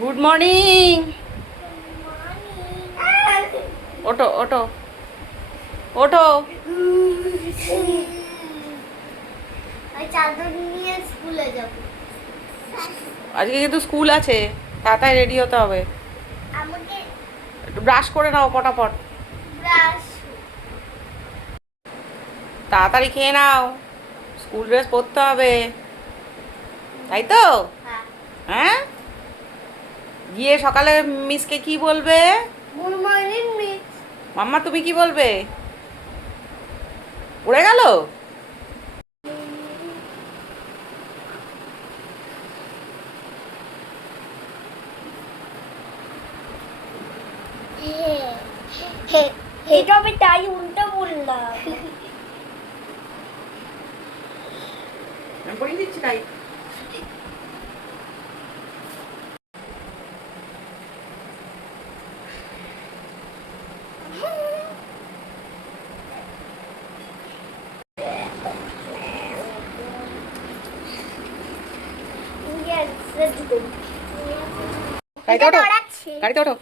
Good morning ওটো ওটো যাব আজকে কিন্তু স্কুল আছে। তাড়াতাড়ি রেডি হতে হবে। একটু ব্রাশ করে নাও পটাপট। তাড়াতাড়ি খেয়ে নাও। স্কুল ড্রেস পরতে হবে। তাই তো? হ্যাঁ। হ্যাঁ? গিয়ে সকালে মিসকে কি বলবে? গুড মর্নিং মিস মাম্মা তুমি কি বলবে? উড়ে গেল? এটা আমি তাই উল্টো বললাম। আমি পড়িয়ে দিচ্ছি তাই। গাড়িতে ওঠো। গাড়িতে ওঠো।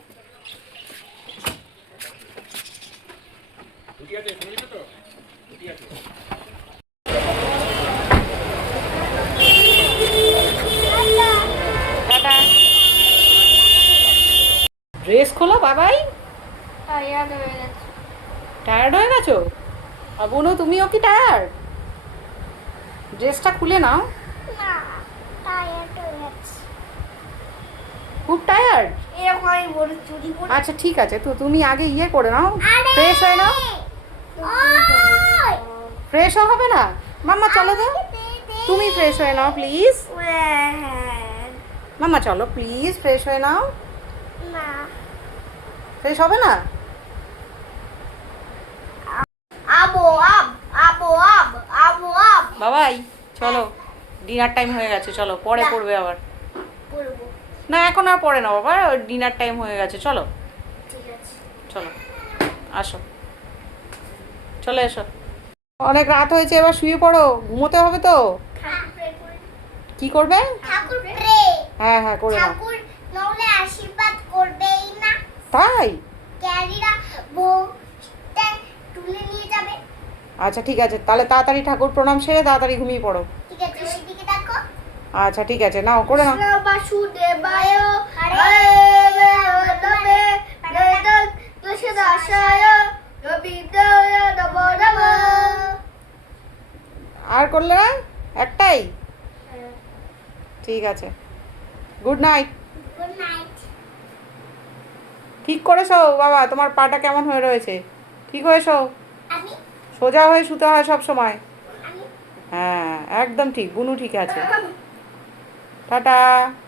ড্রেস খোলো বাবাই। টায়ার্ড হয়ে গেছো? আর বোনো তুমিও কি টায়ার্ড? ড্রেসটা খুলে নাও। না, tired হয়ে গেছে। খুব টায়ার্ড বলে চুরি করে। আচ্ছা ঠিক আছে তো তুমি আগে ইয়ে করে নাও। ফ্রেশ হয়ে নাও! ফ্রেশ হবে না? মাম্মা চলো তো। তুমি ফ্রেশ হয়ে নাও প্লিজ মাম্মা চলো প্লিজ ফ্রেশ হয়ে নাও। না। ফ্রেশ হবে না? আবো আব আবো আব আবো আব। বাবাই চলো ডিনার টাইম হয়ে গেছে চলো পরে করবে আবার। বলব না এখন আর পরে না বাবা। ডিনার টাইম হয়ে গেছে। চলো। চলো। আসো। চলে এসো। অনেক রাত হয়েছে এবার শুয়ে পড়ো। ঘুমোতে হবে তো? ঠাকুর কি করবে? হ্যাঁ হ্যাঁ করে নাও। নলে আশীর্বাদ করবেই না। তাই? ক্যারিরা বউটা তুলে নিয়ে যাবে। আচ্ছা ঠিক আছে। তাহলে তাড়াতাড়ি ঠাকুর প্রণাম সেরে তাড়াতাড়ি ঘুমিয়ে পড়ো। ঠিক আছে আচ্ছা ঠিক আছে, নাও, করে নাও। আর করলে না? একটাই? ঠিক আছে। গুড নাইট ঠিক করেছ, বাবা, তোমার পাটা কেমন হয়ে রয়েছে? ঠিক হয়েছো? সোজা হয়ে শুতে হয় সব সময়। হ্যাঁ একদম ঠিক, বুনু ঠিক আছে। 哒哒。